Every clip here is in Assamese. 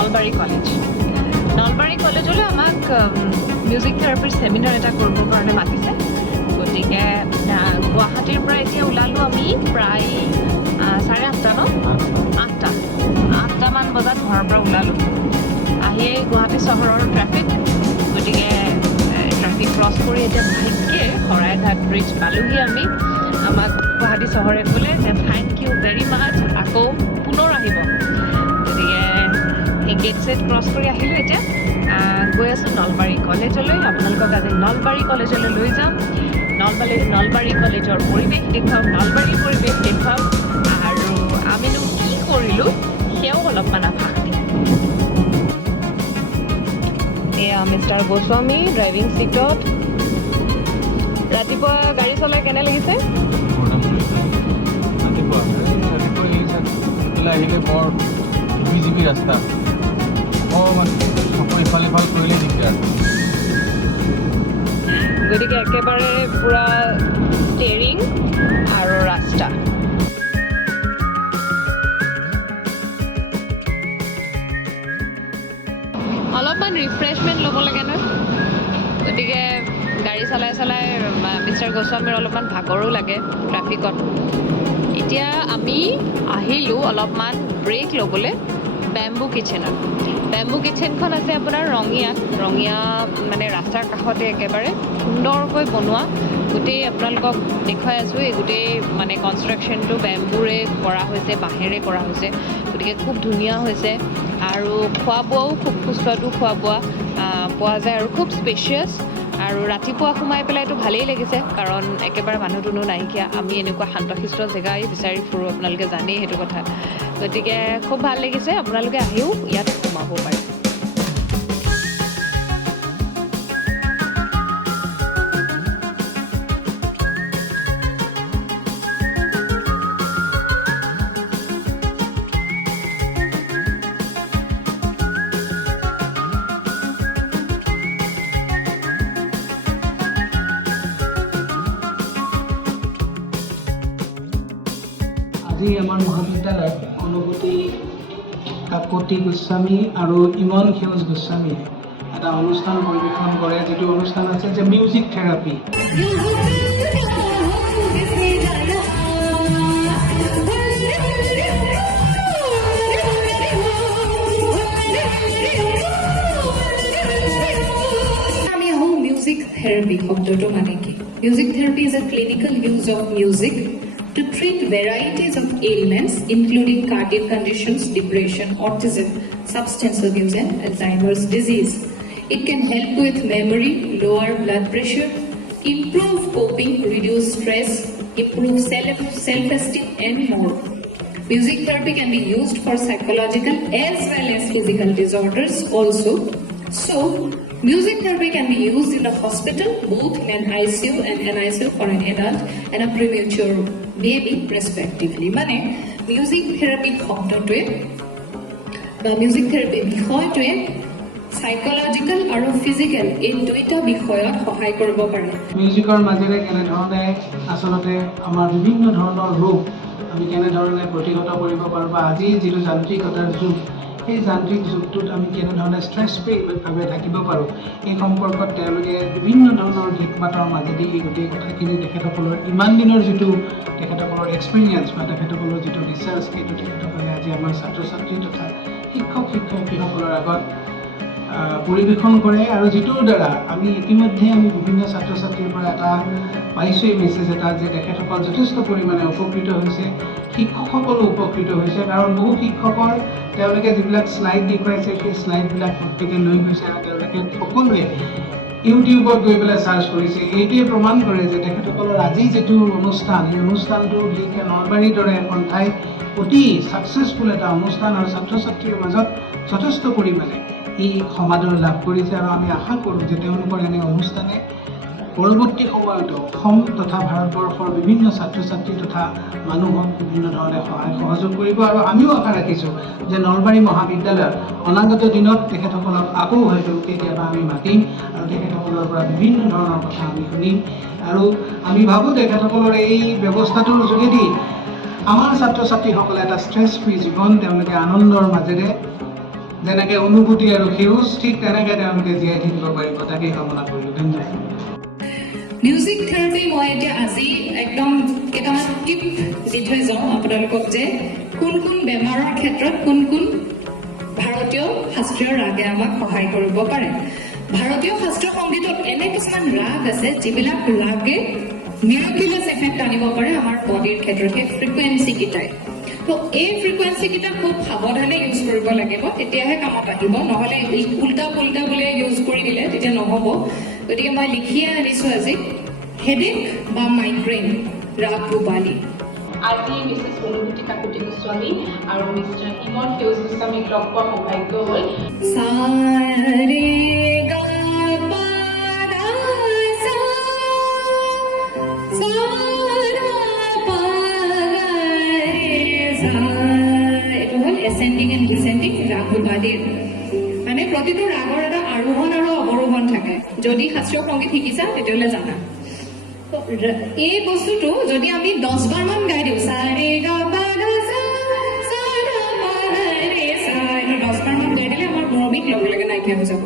Nalbari College. Nalbari College হলে আমাক মিউজিক থেৰাপিৰ সেমিনাৰ এটা কৰিবৰ কাৰণে মাতিছে গতিকে গুৱাহাটীৰ পৰা এতিয়া ওলালো আমি প্ৰায় 8:30 ন 8টা মান বজাত ঘৰৰ পৰা ওলালো আহিয়ে গুৱাহাটী চহৰৰ ট্ৰাফিক গতিকে ট্ৰাফিক ক্ৰছ কৰি এতিয়া ভাগ্যে শৰাইঘাট ব্ৰিজ পালোহি আমি আমাক গুৱাহাটী চহৰে ক'লে যে থেংক ইউ ভেৰি মাছ আকৌ পুনৰ আহিব গতিকে এই গেট ছেট ক্ৰছ কৰি আহিলোঁ এতিয়া গৈ আছোঁ নলবাৰী কলেজলৈ আপোনালোকক আজি নলবাৰী কলেজলৈ লৈ যাম নলবাৰী কলেজৰ পৰিৱেশ দেখুৱাম নলবাৰীৰ পৰিৱেশ দেখুৱাম আৰু আমিনো কি কৰিলোঁ সেয়াও অলপমান আভাস দিম এয়া মিষ্টাৰ গোস্বামী ড্ৰাইভিং ছিটত ৰাতিপুৱা গাড়ী চলাই কেনে লাগিছে আহিলে বৰ জিপি ৰাস্তা ইফাল ইফাল কৰিলে দিগদাৰ গতিকে একেবাৰে পুৰা ষ্টেৰিং আৰু ৰাস্তা অলপমান ৰিফ্ৰেছমেণ্ট ল'ব লাগে নহয় গতিকে গাড়ী চলাই চলাই মিষ্টাৰ গোস্বামীৰ অলপমান ভাগৰো লাগে ট্ৰাফিকত এতিয়া আমি আহিলোঁ অলপমান ব্ৰেক ল'বলৈ বেম্বু কিটচেনখন আছে আপোনাৰ ৰঙিয়া মানে ৰাস্তাৰ কাষতে একেবাৰে সুন্দৰকৈ বনোৱা গোটেই আপোনালোকক দেখুৱাই আছোঁ এই গোটেই মানে কনষ্ট্ৰাকশ্যনটো বেম্বুৰে কৰা হৈছে বাঁহেৰে কৰা হৈছে গতিকে খুব ধুনীয়া হৈছে আৰু খোৱা বোৱাও খুব সুস্বাদু খোৱা বোৱা পোৱা যায় আৰু খুব স্পেচিয়াছ আৰু ৰাতিপুৱা সোমাই পেলাইতো ভালেই লাগিছে কাৰণ একেবাৰে মানুহ দুনুহ নাইকিয়া আমি এনেকুৱা শান্তশিষ্ট জেগাই বিচাৰি ফুৰোঁ আপোনালোকে জানেই সেইটো কথা গতিকে খুব ভাল লাগিছে আপোনালোকে আহিও ইয়াত সোমাব পাৰে আজি আমাৰ মহাবিদ্যালয়ত অনুভূতি কাকতি গোস্বামী আৰু ইমন সেউজ গোস্বামীয়ে এটা অনুষ্ঠান পৰিৱেশন কৰে যিটো অনুষ্ঠান আছে যে মিউজিক থেৰাপি আমি আহোঁ মিউজিক থেৰাপি শব্দটো মানে কি music therapy is a clinical use of music to treat varieties of ailments including cardiac conditions, depression, autism, substance abuse and Alzheimer's disease. It can help with memory, lower blood pressure, improve coping, reduce stress, improve self-esteem and more. Music therapy can be used for psychological as well as physical disorders also. So, music therapy can be used in a hospital, both in an ICU and an ICU for an adult and a premature baby, respectively. মানে মিউজিক থেৰাপি শব্দটোৱে বা মিউজিক থেৰাপি বিষয়টোৱে সাইকোলজিক্যাল আৰু ফিজিক্যাল এই দুইটা বিষয়ত সহায় কৰিব পাৰে মিউজিকৰ মাজেৰে কেনেধৰণে আচলতে আমাৰ বিভিন্ন ধৰণৰ ৰোগ আমি কেনেধৰণে প্ৰতিহত কৰিব পাৰোঁ বা আজি যিটো যান্ত্ৰিকতাৰ যুগ সেই যান্ত্ৰিক যুগটোত আমি কেনেধৰণে ষ্ট্ৰেছ ফ্ৰীভাৱে থাকিব পাৰোঁ এই সম্পৰ্কত তেওঁলোকে বিভিন্ন ধৰণৰ দিশ বাটৰ মাজেদি এই গোটেই কথাখিনি তেখেতসকলৰ ইমান দিনৰ যিটো তেখেতসকলৰ এক্সপিৰিয়েঞ্চ বা তেখেতসকলৰ যিটো ৰিচাৰ্চ সেইটো তেখেতসকলে আজি আমাৰ ছাত্ৰ ছাত্ৰী তথা শিক্ষয়িত্ৰীসকলৰ আগত পৰিৱেশন কৰে আৰু যিটোৰ দ্বাৰা আমি ইতিমধ্যে আমি বিভিন্ন ছাত্ৰ ছাত্ৰীৰ পৰা এটা পাইছোঁ এই মেছেজ এটা যে তেখেতসকল যথেষ্ট পৰিমাণে উপকৃত হৈছে শিক্ষকসকলো উপকৃত হৈছে কাৰণ বহু শিক্ষকৰ তেওঁলোকে যিবিলাক শ্লাইড দেখুৱাইছে সেই শ্লাইডবিলাক প্ৰত্যেকে লৈ গৈছে আৰু তেওঁলোকে সকলোৱে ইউটিউবত গৈ পেলাই চাৰ্চ কৰিছে এইটোৱে প্ৰমাণ কৰে যে তেখেতসকলৰ আজি যিটো অনুষ্ঠান এই অনুষ্ঠানটো বিশেষকৈ নলবাৰীৰ দৰে এখন ঠাইত অতি ছাকচেছফুল এটা অনুষ্ঠান আৰু ছাত্ৰ ছাত্ৰীৰ মাজত যথেষ্ট পৰিমাণে ই সমাদৰ লাভ কৰিছে আৰু আমি আশা কৰোঁ যে তেওঁলোকৰ এনে অনুষ্ঠানে পৰৱৰ্তী সময়তো অসম তথা ভাৰতবৰ্ষৰ বিভিন্ন ছাত্ৰ ছাত্ৰী তথা মানুহক বিভিন্ন ধৰণে সহায় সহযোগ কৰিব আৰু আমিও আশা ৰাখিছোঁ যে নলবাৰী মহাবিদ্যালয়ত অনাগত দিনত তেখেতসকলক আকৌ হয়তো কেতিয়াবা আমি মাতিম আৰু তেখেতসকলৰ পৰা বিভিন্ন ধৰণৰ কথা আমি শুনিম আৰু আমি ভাবোঁ তেখেতসকলৰ এই ব্যৱস্থাটোৰ যোগেদি আমাৰ ছাত্ৰ ছাত্ৰীসকলে এটা ষ্ট্ৰেছ ফ্ৰী জীৱন তেওঁলোকে আনন্দৰ মাজেৰে যেনেকৈ অনুভূতি আৰু সেউজ ঠিক তেনেকৈ তেওঁলোকে জীয়াই থাকিব পাৰিব তাকেই কামনা কৰিলোঁ ধন্যবাদ মিউজিক থেৰাপি মই এতিয়া আজি একদম কেইটামান টিপ দি থৈ যাওঁ আপোনালোকক যে কোন কোন বেমাৰৰ ক্ষেত্ৰত কোন কোন ভাৰতীয় শাস্ত্ৰীয় ৰাগে আমাক সহায় কৰিব পাৰে ভাৰতীয় শাস্ত্ৰীয় সংগীতত এনে কিছুমান ৰাগ আছে যিবিলাক ৰাগে মিৰাকুলাছ এফেক্ট আনিব পাৰে আমাৰ বডিৰ ক্ষেত্ৰত সেই ফ্ৰিকুৱেঞ্চি কেইটাই তো এই ফ্ৰিকুৱেঞ্চি কেইটা খুব সাৱধানে ইউজ কৰিব লাগিব তেতিয়াহে কামত আহিব নহ'লে উল্টা পুল্টা বুলি ইউজ কৰি দিলে তেতিয়া নহ'ব গতিকে মই লিখিয়ে আনিছোঁ আজি হেডেক বা মাইগ্ৰেইন ৰাগ ভূপালী আজি মিছেছ অনুভূতি কাকুতি গোস্বামী আৰু মিষ্টাৰ ইমন সেউজ গোস্বামীক লগ পোৱা সৌভাগ্য হ'ল সাৰে গা পা ধা সা সা পা গা ৰে সা এইটো হ'ল এচেণ্ডিং এণ্ড ডিচেণ্ডিং ৰাগ ভূপালীৰ মানে প্ৰতিটো ৰাগৰ এটা আৰোহণ আৰু অৱৰোহণ থাকে যদি শাস্ত্ৰীয় সংগীত শিকিছা তেতিয়াহ'লে জানা এই বস্তুটো যদি আমি 10 বাৰ মান গাই দিওঁ সাৰে গা পা ধা সা সা পা গা ৰে সা 10 বাৰ মান গাই দিলে আমাৰ মৰমিক লগে লগে নাইকিয়া হৈ যাব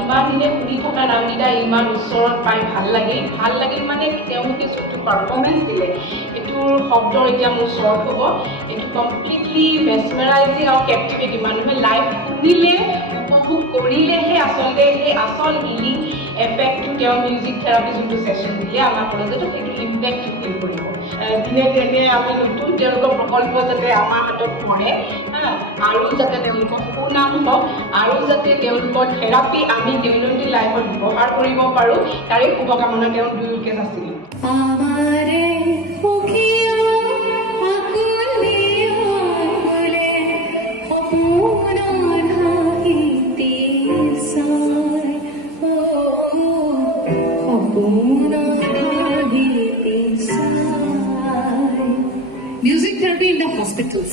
ইমান দিনে শুনি থকা নামকেইটা ইমান ওচৰত পাই ভাল লাগিল মানে তেওঁলোকে যোনটো পাৰফৰ্মেঞ্চ দিলে এইটোৰ শব্দৰ এতিয়া মোৰ শ্বৰ্ট হ'ব এইটো কমপ্লিটলি মেছমেৰাইজিং আৰু কেপটিভেটিং মানুহে লাইভ শুনিলে উপভোগ কৰিলেহে আচলতে সেই আচল হিলিং এফেক্টটো তেওঁ মিউজিক থেৰাপি যোনটো ছেশ্যন দিলে আমাৰ কলেজত সেইটো ইম্পেক্ট ফিল কৰিব দিনে দিনে আমি নতুন তেওঁলোকৰ প্ৰকল্প যাতে আমাৰ হাতত পৰে আৰু যাতে তেওঁলোকৰ সুনাম হওক আৰু যাতে তেওঁলোকৰ থেৰাপি আমি দৈনন্দিন লাইফত ব্যৱহাৰ কৰিব পাৰোঁ তাৰে শুভকামনা তেওঁ দুয়োকে আছিলে আমাৰে সুখীয়া আকুলিয়া ফুলে সপোন ধাহিতে চাই সপোন ধাহিতে চাই music therapy in the hospitals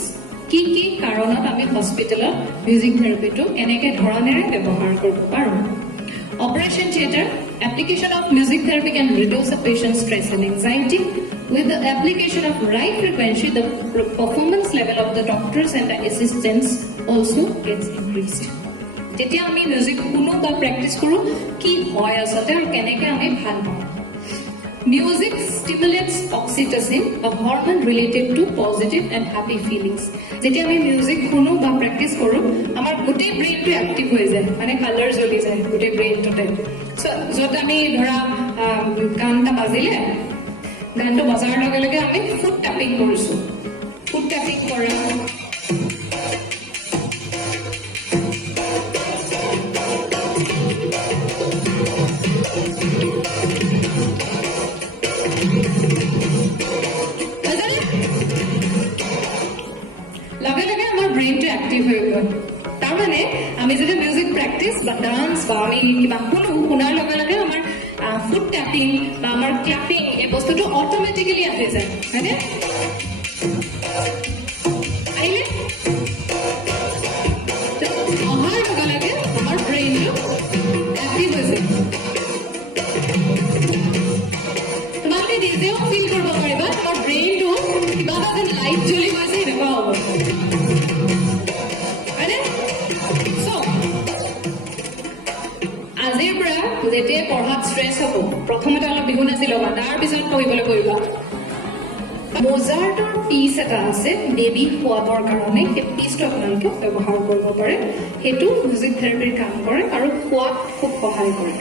কি কি কাৰণত আমি হস্পিটেলত মিউজিক থেৰাপিটো কেনেকৈ ধৰণেৰে ব্যৱহাৰ কৰিব পাৰোঁ operation theatre application of music therapy can reduce a patient's stress and anxiety. With the application of right frequency, the performance level of the doctors and the assistants also gets increased. যেতিয়া আমি মিউজিক শুনো বা প্ৰেক্টিছ কৰোঁ কি হয় আচলতে আৰু কেনেকৈ আমি ভাল পাওঁ Music stimulates oxytocin, a hormone related to positive and happy feelings. যেতিয়া আমি মিউজিক শুনো বা প্ৰেক্টিছ কৰোঁ আমাৰ গোটেই ব্ৰেইনটো এক্টিভ হৈ যায় মানে কালাৰ জ্বলি যায় গোটেই ব্ৰেইনটোতে য'ত আমি ধৰা গান এটা বাজিলে গানটো বজাৰ লগে লগে আমি ফুট টাপিং কৰিছোঁ ফুট টাপিং কৰা লগে লগে আমাৰ ব্ৰেইনটো এক্টিভ হৈ গ'ল তাৰমানে আমি যদি মিউজিক প্ৰেক্টিছ বা ডান্স বা আমি কিবা শুনাৰ লগে লগে আমাৰ ফুট টেপিং বা আমাৰ ক্লাপিং এই বস্তুটো অট'মেটিকেলি আহি যায় হয়নে আহিলে অহাৰ লগে লগে আমাৰ ব্ৰেইনটো এক্টিভ হৈছে তোমালোকে নিজেও ফিল কৰিব পাৰিবা তোমাৰ ব্ৰেইনটো কিবা এটা যেন লাইট জ্বলি গৈছে এনেকুৱা হ'ব আজিৰ পৰা যেতিয়া পঢ়াত ষ্ট্ৰেছ হ'ব প্ৰথমতে অলপ বিহু নাচি ল'বা তাৰপিছত পঢ়িবলৈ কৰিবা মোজাৰ্টৰ পিচ এটা আছে বেবী খোৱাবৰ কাৰণে সেই পিচটো আপোনালোকে ব্যৱহাৰ কৰিব পাৰে সেইটো মিউজিক থেৰাপিৰ কাম কৰে আৰু খোৱাত খুব সহায় কৰে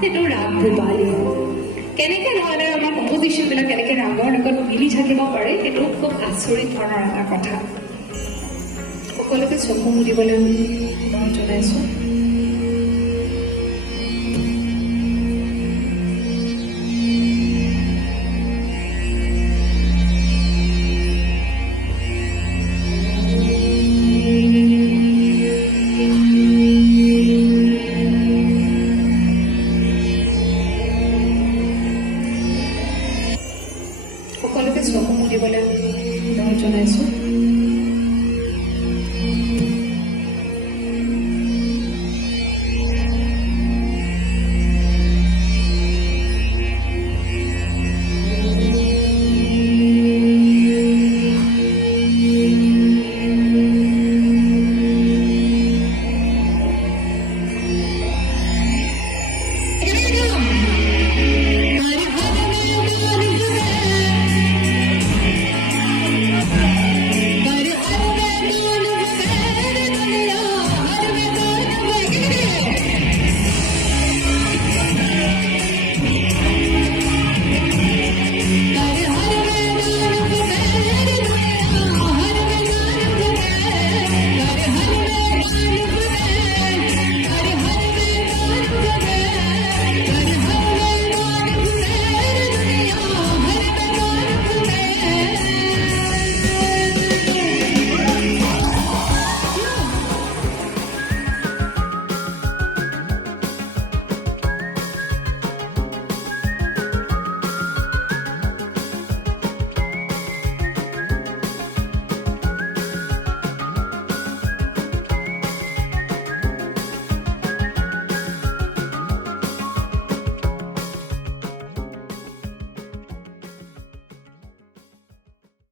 সেইটো ৰাগ ভূপালী কেনেকৈ ধৰণে আমাৰ কম্পজিশ্যনবিলাক কেনেকৈ ৰাগৰ লগত মিলি থাকিব পাৰে সেইটো খুব আচৰিত ধৰণৰ এটা কথা সকলোকে চকু মুদিবলৈ জনাইছোঁ